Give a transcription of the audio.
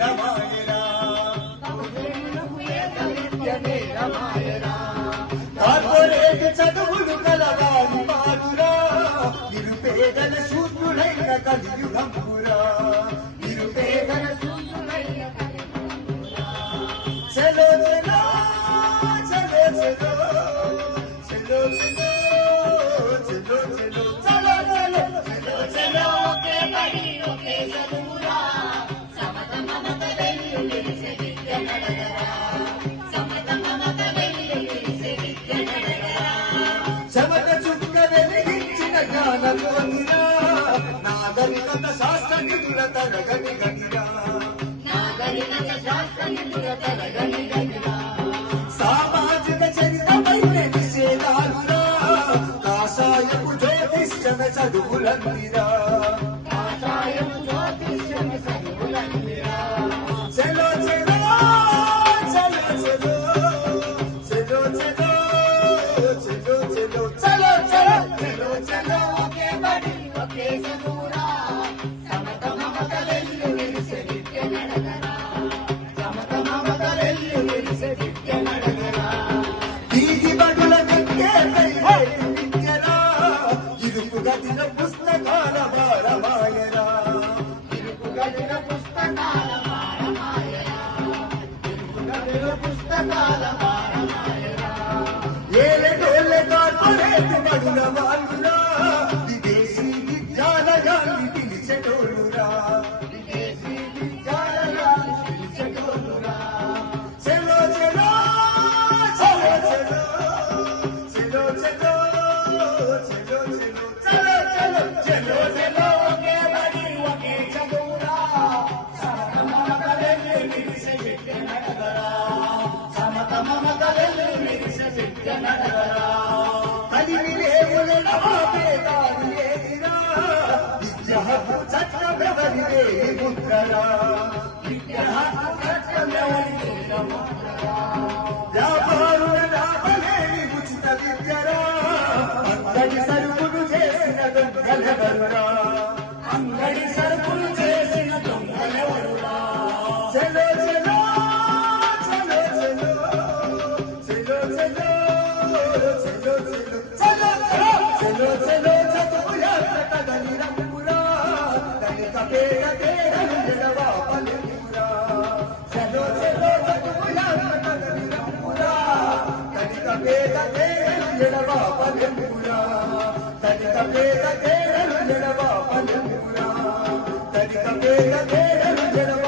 రమాయరా corporate చదువులు కలగాని మారురా నిరుపేదల శూద్రుడైన కలియుగంపురా నిరుపేదల శూద్రుడైన చలో చలో చలో చలో చలో చలో చలో చలో చలో చలో చలో ఒకే బడి ఒకే చదువురా సమత మమత వెల్లు విరిసే విద్య నడగరా సమత మమత వెల్లు విరిసే విద్య నడగరా శమత చుక్క వెలిగించిన జ్ఞానలోనిరా నాగరికత శాస్త్ర నిధుల తరగని గనిరా నాగరికత శాస్త్ర నిధుల తరగని గనిరా సామాజిక చరితపైన నిషేధాలురా కాషాయపు జ్యోతిష్యమ చదువులందిరా కాషాయపు జ్యోతిష్యమ చదువులందిరా చలో చలో చలో చలో చలో చలో చలో చలో చలో చలో చలో ఒకే బడి ఒకే చదువురా సమత మమత వెల్లు విరిసే విద్య నడగరా సమత మమత వెల్లు విరిసే విద్య నడగరా వీధి బడుల విద్యేటి విద్యరా ఇరుకు గదిన పుస్తకాల భారమాయరా ఇరుకు గదిన పుస్తకాల భారమాయరా ఇరుకు గదిన పుస్తకాల భారమాయరా ఏలటోళ్ళ కార్పొరేట్ బడుల వాళ్ళురా విదేశీ విద్యాలయాన్ని పిలిచెటోళ్ళురా విదేశీ విద్యాలయాలు పిలిచెటోళ్ళురా చలో చలో చలో చలో చలో చలో చలో చలో చలో చలో చలో ఒకే బడి ఒకే చదువురా సమత మమత వెల్లు విరిసే విద్య నడగరా సమత మమత వెల్లు విరిసే విద్య నడగరా కలిమి లేవుల నవాబేదారు ఏదిరా విద్య హక్కు చట్టమెవరిదే ముద్రరా విద్య హక్కు చట్టమెవరిదే ముద్రరా వ్యాపారుల లాభలేని ఉచిత విద్యరా అంగడి సరుకులు చేసిన దొంగలెవరురా అంగడి సరుకులు చేసిన దొంగలెవరురా చలో చలో చలో చలో చలో చలో చలో చలో చలో చలో చదువు యాత్ర కదలి రంగురా దళిత పేద పేదలు ఎడవాపలెమురా చలో చలో చదువు యాత్ర కదలి రంగురా దళిత పేద పేదలు ఎడవాపలెమురా దళిత పేద పేదలు ఎడవాపలెమురా దళిత పేద పేదలు ఎడవ